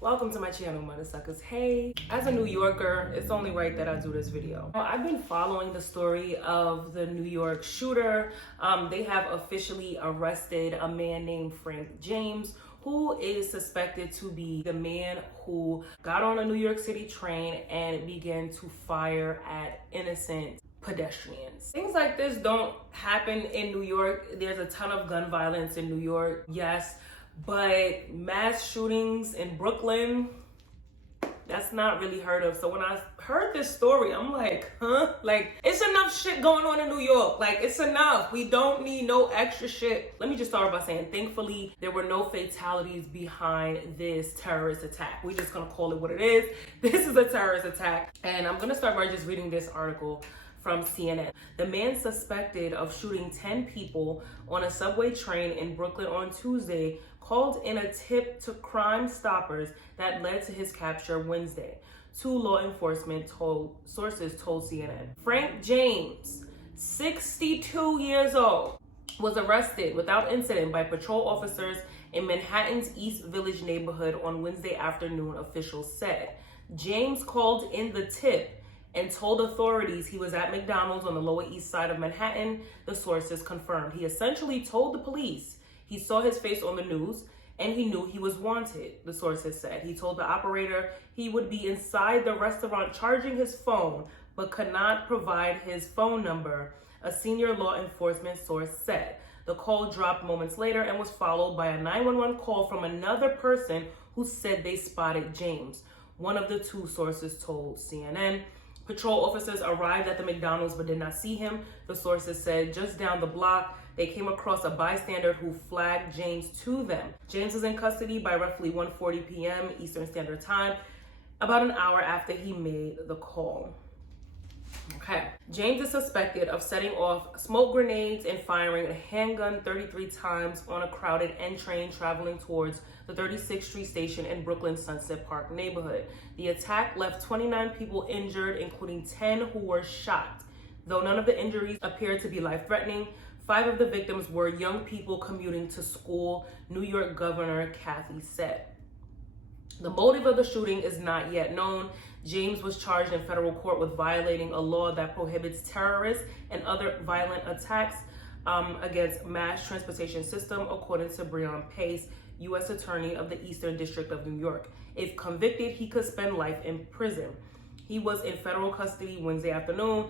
Welcome to my channel, mother suckers. Hey, as a New Yorker, it's only right that I do this video. I've been following the story of the New York shooter. They have officially arrested a man named Frank James, who is suspected to be the man who got on a New York City train and began to fire at innocent pedestrians. Things like this don't happen in New York. There's a ton of gun violence in New York, yes, but mass shootings in Brooklyn, that's not really heard of. So when I heard this story, I'm like, huh? Like, it's enough shit going on in New York. Like, it's enough. We don't need no extra shit. Let me just start by saying, thankfully, there were no fatalities behind this terrorist attack. We're just gonna call it what it is. This is a terrorist attack. And I'm gonna start by just reading this article from CNN. The man suspected of shooting 10 people on a subway train in Brooklyn on Tuesday called in a tip to Crime Stoppers that led to his capture Wednesday. Two law enforcement sources told CNN. Frank James, 62 years old, was arrested without incident by patrol officers in Manhattan's East Village neighborhood on Wednesday afternoon, officials said. James called in the tip and told authorities he was at McDonald's on the Lower East Side of Manhattan, the sources confirmed. He essentially told the police he saw his face on the news and he knew he was wanted, the sources said. He told the operator he would be inside the restaurant charging his phone, but could not provide his phone number, a senior law enforcement source said. The call dropped moments later and was followed by a 911 call from another person who said they spotted James. One of the two sources told CNN. Patrol officers arrived at the McDonald's but did not see him, the sources said. Just down the block, they came across a bystander who flagged James to them. James was in custody by roughly 1:40 p.m. Eastern Standard Time, about an hour after he made the call. Okay. James is suspected of setting off smoke grenades and firing a handgun 33 times on a crowded N train traveling towards the 36th Street station in Brooklyn's Sunset Park neighborhood. The attack left 29 people injured, including 10 who were shot. Though none of the injuries appeared to be life-threatening, 5 of the victims were young people commuting to school, New York Governor Kathy said. The motive of the shooting is not yet known. James was charged in federal court with violating a law that prohibits terrorist and other violent attacks against mass transportation system, according to Breon Pace, U.S. Attorney of the Eastern District of New York. If convicted, he could spend life in prison. He was in federal custody Wednesday afternoon.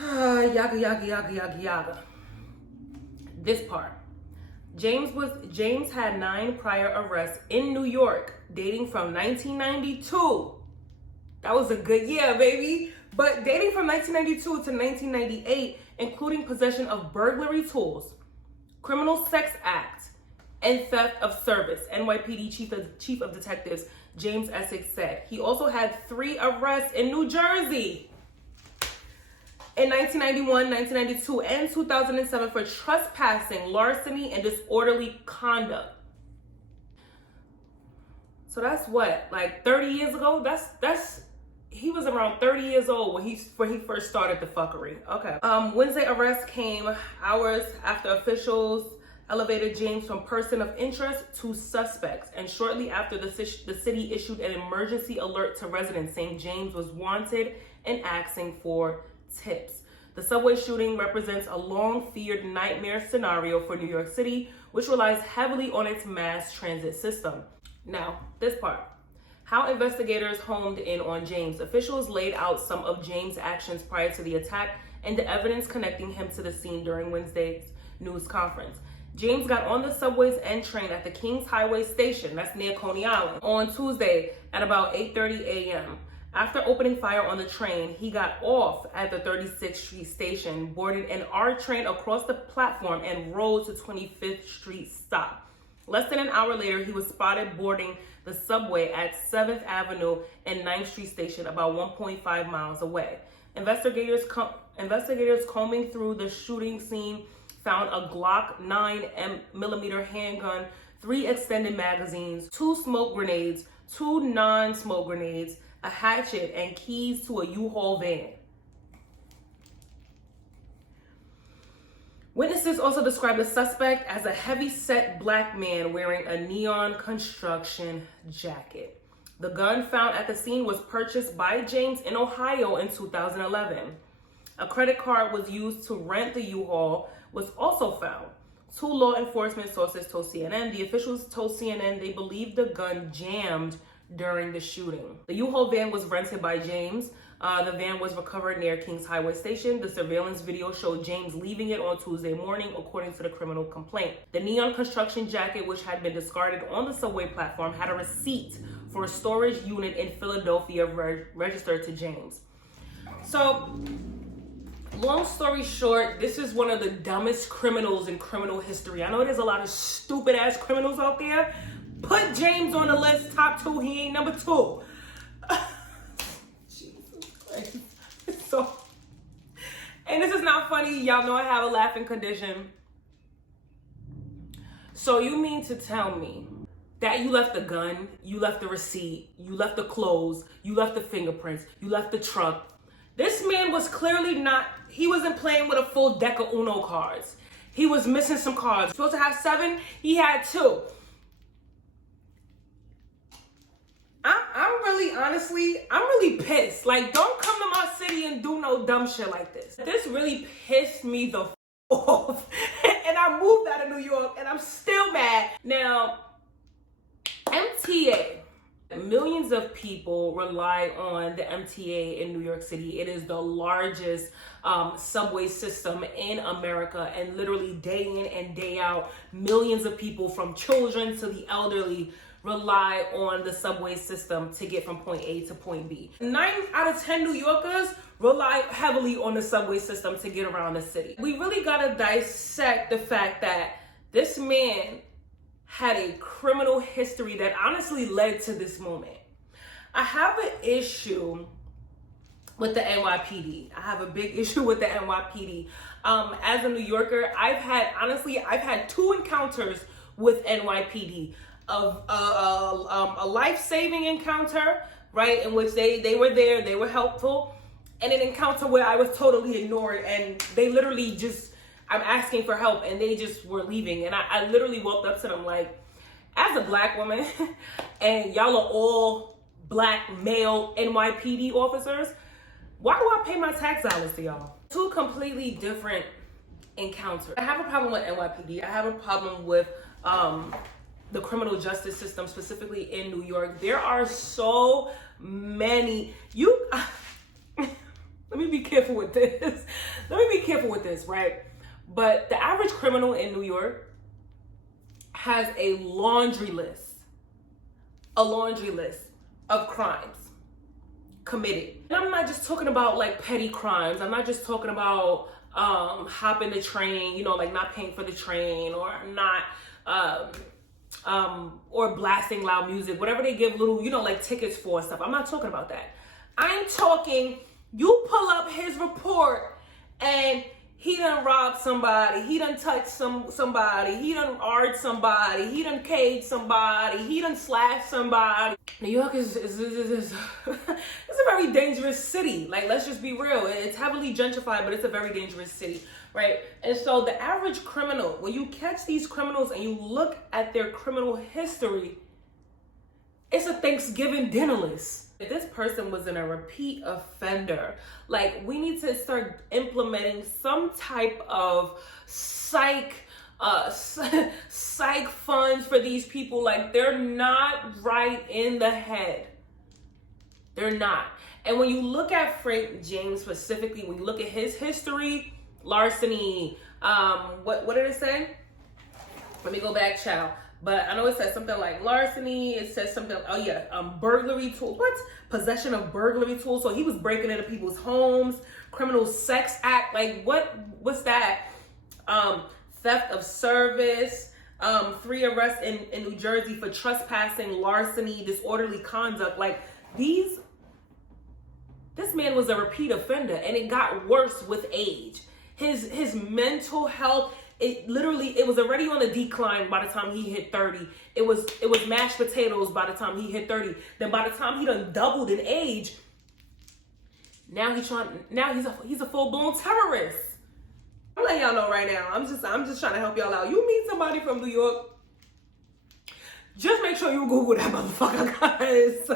Yaga. This part. James had 9 prior arrests in New York dating from 1992. That was a good year, baby. But dating from 1992 to 1998, including possession of burglary tools, criminal sex act, and theft of service, NYPD Chief of Detectives James Essex said. He also had 3 arrests in New Jersey in 1991, 1992, and 2007 for trespassing, larceny, and disorderly conduct. So that's what, like 30 years ago? That's he was around 30 years old when he first started the fuckery. Okay. Wednesday arrest came hours after officials elevated James from person of interest to suspects, and shortly after the city issued an emergency alert to residents saying James was wanted and asking for tips. The subway shooting represents a long-feared nightmare scenario for New York City, which relies heavily on its mass transit system. Now, this part. How investigators homed in on James. Officials laid out some of James' actions prior to the attack and the evidence connecting him to the scene during Wednesday's news conference. James got on the subway's N train at the Kings Highway station, that's near Coney Island, on Tuesday at about 8:30 a.m. After opening fire on the train, he got off at the 36th Street station, boarded an R train across the platform, and rode to 25th Street stop. Less than an hour later, he was spotted boarding the subway at 7th Avenue and 9th Street station, about 1.5 miles away. Investigators combing through the shooting scene found a Glock 9mm handgun, 3 extended magazines, 2 smoke grenades, 2 non-smoke grenades, a hatchet, and keys to a U-Haul van. Witnesses also described the suspect as a heavy-set black man wearing a neon construction jacket. The gun found at the scene was purchased by James in Ohio in 2011. A credit card was used to rent the U-Haul was also found. Two law enforcement sources told CNN. The officials told CNN they believed the gun jammed during the shooting. The U-Haul van was rented by James. The van was recovered near Kings Highway Station. The surveillance video showed James leaving it on Tuesday morning, according to the criminal complaint. The neon construction jacket, which had been discarded on the subway platform, had a receipt for a storage unit in Philadelphia registered to James. So, long story short, this is one of the dumbest criminals in criminal history. I know there's a lot of stupid ass criminals out there. Put James on the list, top 2, he ain't number 2. So, and this is not funny. Y'all know I have a laughing condition. So you mean to tell me that you left the gun, you left the receipt, you left the clothes, you left the fingerprints, you left the truck. This man was clearly not, he wasn't playing with a full deck of Uno cards. He was missing some cards. Supposed to have 7, he had 2. I'm really pissed. Like, don't come to my city and do no dumb shit like this. This really pissed me the off. And I moved out of New York and I'm still mad. Now, MTA. Millions of people rely on the MTA in New York City. It is the largest subway system in America, and literally day in and day out, millions of people from children to the elderly rely on the subway system to get from point A to point B. 9 out of 10 New Yorkers rely heavily on the subway system to get around the city. We really gotta dissect the fact that this man had a criminal history that honestly led to this moment. I have an issue with the NYPD. I have a big issue with the NYPD. As a New Yorker, I've had 2 encounters with NYPD. A life-saving encounter, right, in which they were there, they were helpful, and an encounter where I was totally ignored, and they literally just, I'm asking for help, and they just were leaving, and I literally walked up to them like, as a black woman, and y'all are all black male NYPD officers, why do I pay my tax dollars to y'all? 2 completely different encounters. I have a problem with NYPD. I have a problem with the criminal justice system, specifically in New York. There are so many, let me be careful with this. Right? But the average criminal in New York has a laundry list of crimes committed. And I'm not just talking about like petty crimes. I'm not just talking about hopping the train, like not paying for the train, or not or blasting loud music, whatever they give little, like tickets for stuff. I'm not talking about that. I'm talking, you pull up his report and he done robbed somebody, he done touched somebody, he done arred somebody, he done caged somebody, he done slashed somebody. New York is it's a very dangerous city. Like, let's just be real. It's heavily gentrified, but it's a very dangerous city, right? And so the average criminal, when you catch these criminals and you look at their criminal history, it's a Thanksgiving dinner list. If this person was a repeat offender, like, we need to start implementing some type of psych funds for these people. Like, they're not right in the head. They're not. And when you look at Frank James specifically, when you look at his history, larceny, what did it say? Let me go back, child. But I know it says something like larceny. It says something, burglary tools. What? Possession of burglary tools. So he was breaking into people's homes. Criminal sex act. Like, what's that? Theft of service. 3 arrests in New Jersey for trespassing, larceny, disorderly conduct. Like, this man was a repeat offender, and it got worse with age. His mental health, it was already on a decline by the time he hit 30. It was mashed potatoes by the time he hit 30. Then by the time he done doubled in age, now he's a full-blown terrorist. I'm letting y'all know right now. I'm just trying to help y'all out. You meet somebody from New York, just make sure you Google that motherfucker, guys.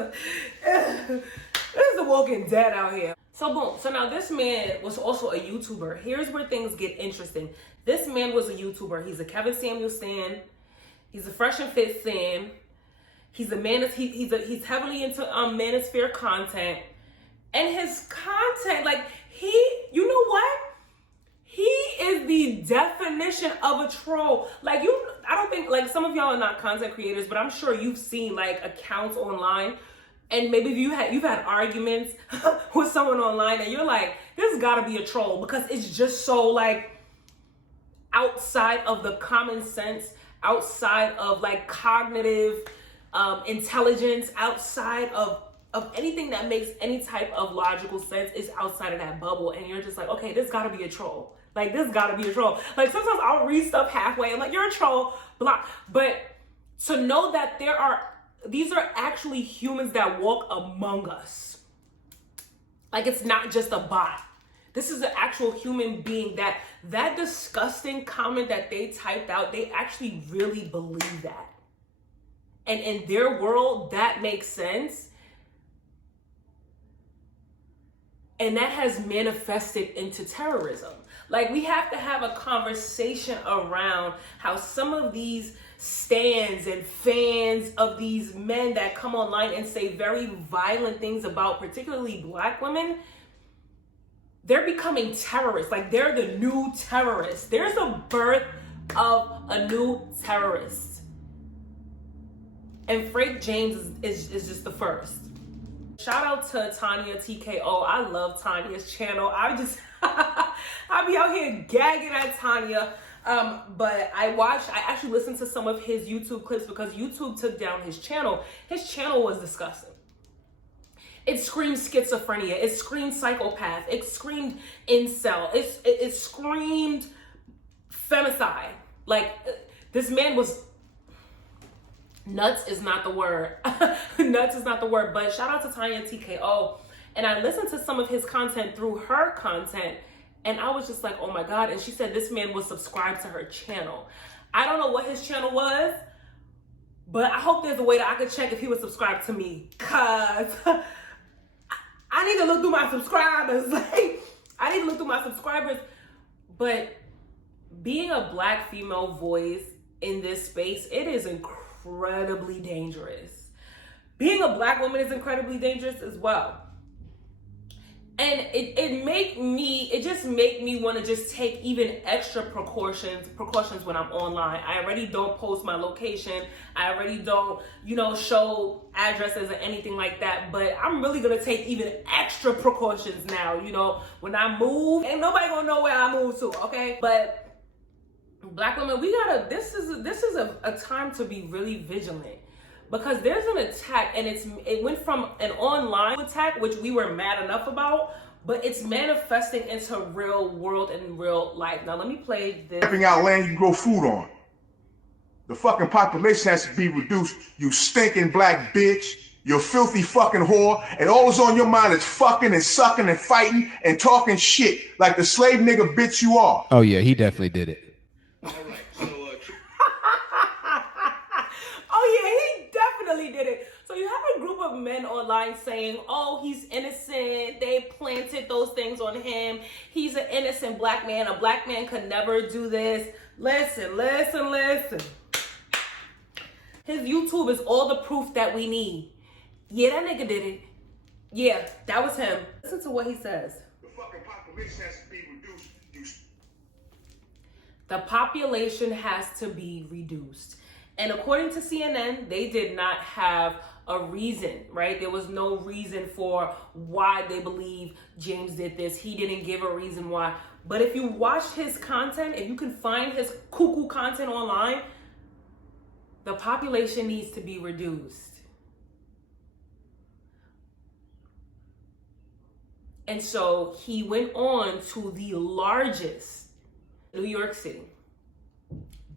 There's the Walking Dead out here. So boom. So now this man was also a YouTuber. Here's where things get interesting. This man was a YouTuber. He's a Kevin Samuel stan. He's a Fresh and Fit stan. He's a man. He's heavily into Manosphere content, and his content, like you know what? He is the definition of a troll. Like I don't think, like, some of y'all are not content creators, but I'm sure you've seen like accounts online, and maybe you've had arguments with someone online, and you're like, this gotta be a troll, because it's just so like outside of the common sense, outside of like cognitive intelligence, outside of anything that makes any type of logical sense, is outside of that bubble. And you're just like, okay, this gotta be a troll. Like, this gotta be a troll. Like, sometimes I'll read stuff halfway, I'm like, you're a troll, blah. But to know that these are actually humans that walk among us. Like, it's not just a bot. This is an actual human being. That disgusting comment that they typed out, they actually really believe that. And in their world, that makes sense. And that has manifested into terrorism. Like, we have to have a conversation around how some of these stans and fans of these men that come online and say very violent things about particularly Black women, they're becoming terrorists. Like, they're the new terrorists. There's a birth of a new terrorist. And Frank James is just the first. Shout out to Tanya TKO. I love Tanya's channel. I be out here gagging at Tanya. But I actually listened to some of his YouTube clips because YouTube took down his channel. His channel was disgusting. It screamed schizophrenia. It screamed psychopath. It screamed incel. It screamed femicide. Like, this man was... Nuts is not the word. Nuts is not the word. But shout out to Tanya TKO. And I listened to some of his content through her content, and I was just like, oh my God. And she said this man was subscribed to her channel. I don't know what his channel was, but I hope there's a way that I could check if he was subscribed to me. Cause I need to look through my subscribers. Like, I need to look through my subscribers. But being a Black female voice in this space, it is incredibly dangerous. Being a Black woman is incredibly dangerous as well. And it just make me want to just take even extra precautions when I'm online. I already don't post my location. I already don't, show addresses or anything like that. But I'm really gonna take even extra precautions now. When I move, ain't nobody gonna know where I move to, okay? But Black women, this is a time to be really vigilant, because there's an attack, and it went from an online attack, which we were mad enough about, but it's manifesting into real world and real life. Now let me play this. Stepping out land you can grow food on. The fucking population has to be reduced, you stinking Black bitch, you filthy fucking whore, and all that's on your mind is fucking and sucking and fighting and talking shit like the slave nigga bitch you are. Oh yeah, he definitely did it. Did it. So you have a group of men online saying, oh, he's innocent, they planted those things on him, he's an innocent Black man, a Black man could never do this. Listen. His YouTube is all the proof that we need. Yeah, that nigga did it. Yeah, that was him. Listen to what he says. The fucking population has to be reduced. The population has to be reduced. And according to CNN, they did not have a reason, right? There was no reason for why they believe James did this. He didn't give a reason why. But if you watch his content, if you can find his cuckoo content online, the population needs to be reduced. And so he went on to the largest, New York City,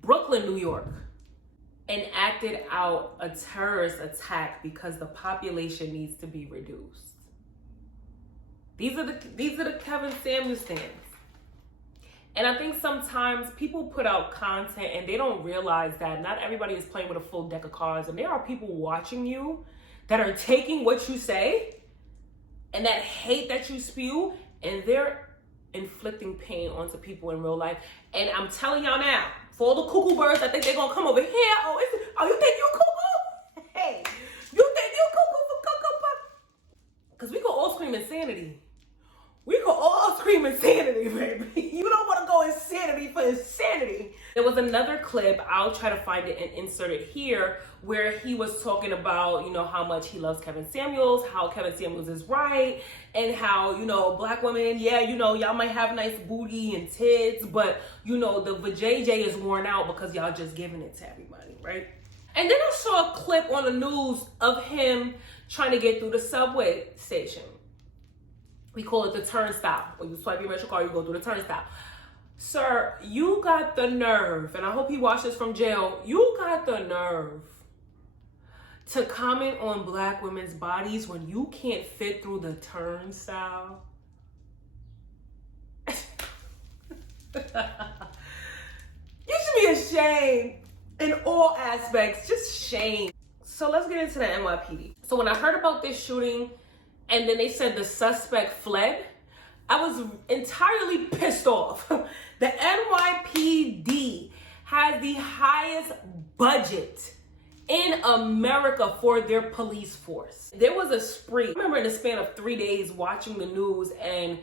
Brooklyn, New York, and acted out a terrorist attack because the population needs to be reduced. These are the Kevin Samuel stands. And I think sometimes people put out content and they don't realize that not everybody is playing with a full deck of cards. And there are people watching you that are taking what you say and that hate that you spew, and they're inflicting pain onto people in real life. And I'm telling y'all now, for all the cuckoo birds that think they're gonna come over here, oh, you think you cuckoo? Hey, you think you cuckoo for cuckoo? Because we can all scream insanity. We can all scream insanity, baby. You don't want to go insanity for insanity. There was another clip, I'll try to find it and insert it here, where he was talking about, you know, how much he loves Kevin Samuels, how Kevin Samuels is right, and how, you know, black women, yeah, you know, y'all might have nice booty and tits, but, you know, the vajayjay is worn out because y'all just giving it to everybody, right? And then I saw a clip on the news of him trying to get through the subway station. We call it the turnstile. When you swipe your metro card, you go through the turnstile. Sir, you got the nerve, and I hope he watches from jail, you got the nerve to comment on black women's bodies when you can't fit through the turnstile. You should be ashamed in all aspects, just shame. So let's get into the NYPD. So when I heard about this shooting, and then they said the suspect fled, I was entirely pissed off. The NYPD has the highest budget in America for their police force. There was a spree. I remember in the span of 3 days watching the news, and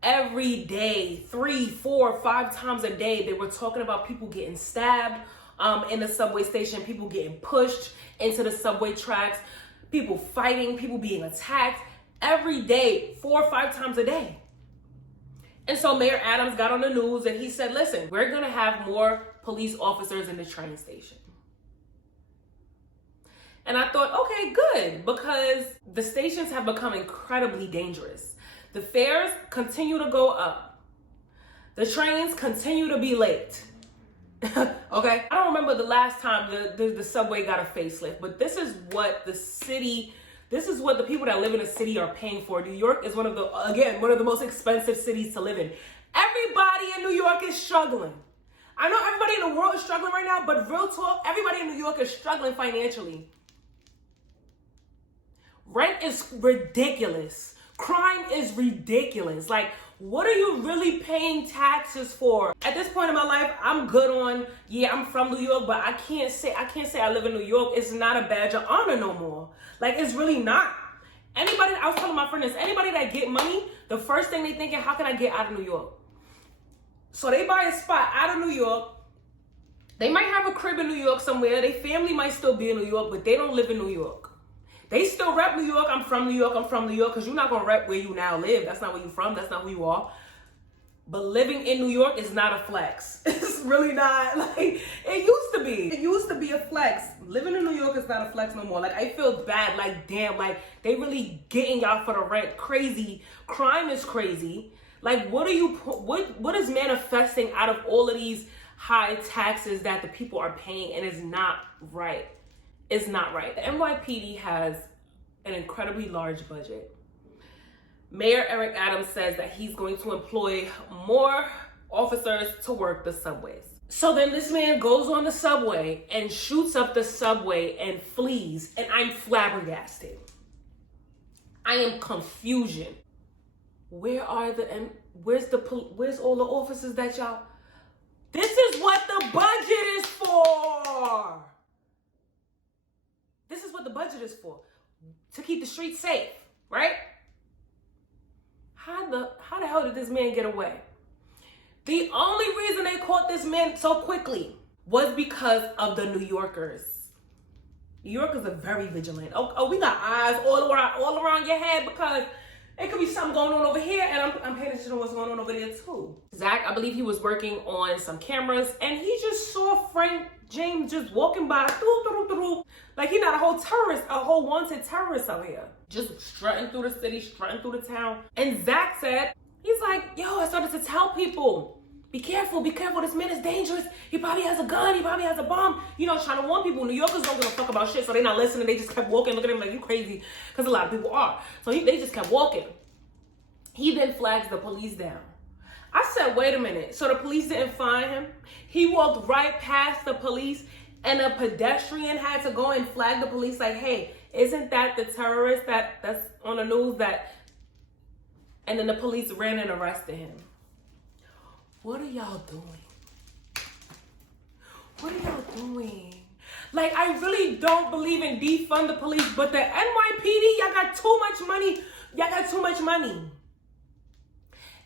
every day, 3, 4, 5 times a day, they were talking about people getting stabbed in the subway station, people getting pushed into the subway tracks, people fighting, people being attacked. Every day, 4 or 5 times a day. And so Mayor Adams got on the news and he said, listen, we're gonna have more police officers in the train station. And I thought, okay, good, because the stations have become incredibly dangerous. The fares continue to go up. The trains continue to be late. Okay? I don't remember the last time the subway got a facelift, but this is what the people that live in a city are paying for. New York is one of the most expensive cities to live in. Everybody in New York is struggling. I know everybody in the world is struggling right now, but real talk, everybody in New York is struggling financially. Rent is ridiculous. Crime is ridiculous. Like, what are you really paying taxes for? At this point in my life, I'm good on, yeah, I'm from New York, but I can't say I live in New York. It's not a badge of honor no more. Like, it's really not. I was telling my friend this, anybody that get money, the first thing they thinking, how can I get out of New York? So they buy a spot out of New York. They might have a crib in New York somewhere. Their family might still be in New York, but they don't live in New York. They still rep New York. I'm from New York, because you're not going to rep where you now live. That's not where you're from. That's not who you are. But living in New York is not a flex. It's really not. Like, it used to be. It used to be a flex. Living in New York is not a flex no more. Like, I feel bad. Like, damn, like, they really getting y'all for the rent. Crazy. Crime is crazy. Like, what is manifesting out of all of these high taxes that the people are paying? And it's not right. It's not right. The NYPD has an incredibly large budget. Mayor Eric Adams says that he's going to employ more officers to work the subways. So then this man goes on the subway and shoots up the subway and flees, and I'm flabbergasted. I am confusion. Where's all the officers that y'all? This is what the budget is for. This is what the budget is for. To keep the streets safe, right? How the hell did this man get away? The only reason they caught this man so quickly was because of the New Yorkers. New Yorkers are very vigilant. Oh, we got eyes all around your head, because it could be something going on over here, and I'm paying attention to what's going on over there too. Zach, I believe he was working on some cameras, and he just saw Frank James just walking by, like he's not a whole wanted terrorist out here. Just strutting through the city, strutting through the town. And Zach said, he's like, yo, I started to tell people, be careful, this man is dangerous. He probably has a gun, he probably has a bomb. You know, trying to warn people. New Yorkers don't give a fuck about shit, so they're not listening. They just kept walking, looking at him like, you crazy, because a lot of people are. So they just kept walking. He then flags the police down. I said, wait a minute. So the police didn't find him? He walked right past the police and a pedestrian had to go and flag the police like, hey, isn't that the terrorist that's on the news that... And then the police ran and arrested him. What are y'all doing? What are y'all doing? Like, I really don't believe in defund the police, but the NYPD, y'all got too much money. Y'all got too much money.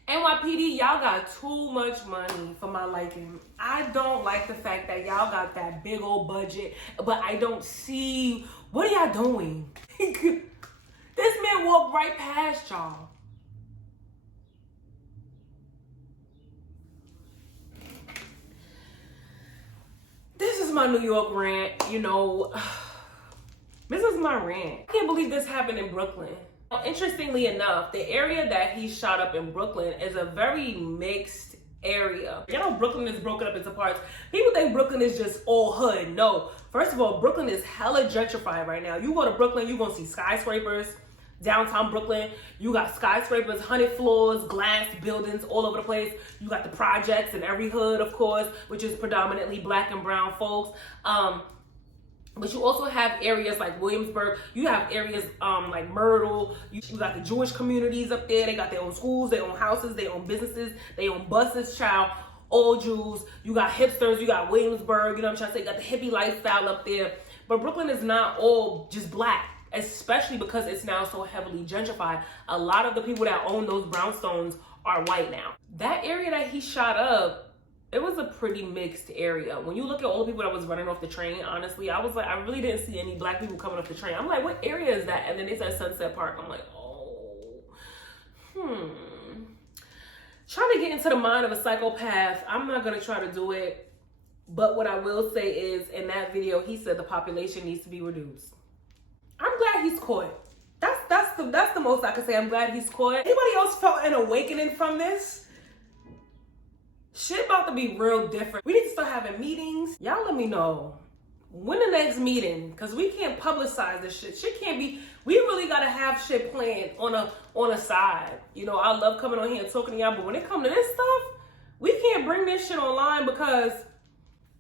NYPD, y'all got too much money for my liking. I don't like the fact that y'all got that big old budget, but I don't see... What are y'all doing? This man walked right past y'all. This is my New York rant, you know. This is my rant. I can't believe this happened in Brooklyn. Interestingly enough, the area that he shot up in Brooklyn is a very mixed area. You know, Brooklyn is broken up into parts. People think Brooklyn is just all hood. No. First of all, Brooklyn is hella gentrified right now. You go to Brooklyn, you're gonna see skyscrapers. Downtown Brooklyn, you got skyscrapers, 100 floors, glass buildings all over the place. You got the projects in every hood, of course, which is predominantly black and brown folks. But you also have areas like Williamsburg. You have areas like Myrtle. You got the Jewish communities up there. They got their own schools, their own houses, their own businesses, their own buses, child. All Jews. You got hipsters. You got Williamsburg. You know what I'm trying to say? You got the hippie lifestyle up there. But Brooklyn is not all just black, especially because it's now so heavily gentrified. A lot of the people that own those brownstones are white now. That area that he shot up, it was a pretty mixed area. When you look at all the people that was running off the train, honestly, I was like, I really didn't see any black people coming off the train. I'm like, what area is that? And then they said Sunset Park. I'm like, Trying to get into the mind of a psychopath, I'm not gonna try to do it. But what I will say is, in that video, he said the population needs to be reduced. I'm glad he's caught. That's the most I can say. I'm glad he's caught. Anybody else felt an awakening from this? Shit about to be real different. We need to start having meetings. Y'all let me know when the next meeting, because we can't publicize this shit. Shit can't be, we really gotta have shit planned on a side. You know, I love coming on here and talking to y'all, but when it comes to this stuff, we can't bring this shit online because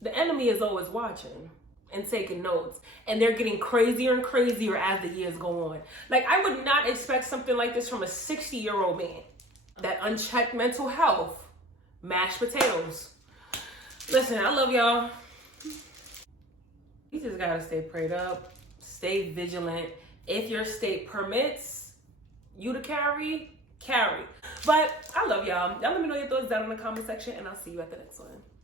the enemy is always watching and taking notes, and they're getting crazier and crazier as the years go on. Like, I would not expect something like this from a 60-year-old man. That unchecked mental health, mashed potatoes. Listen, I love y'all. You just gotta stay prayed up, stay vigilant. If your state permits you to carry. But I love y'all. Y'all let me know your thoughts down in the comment section, and I'll see you at the next one.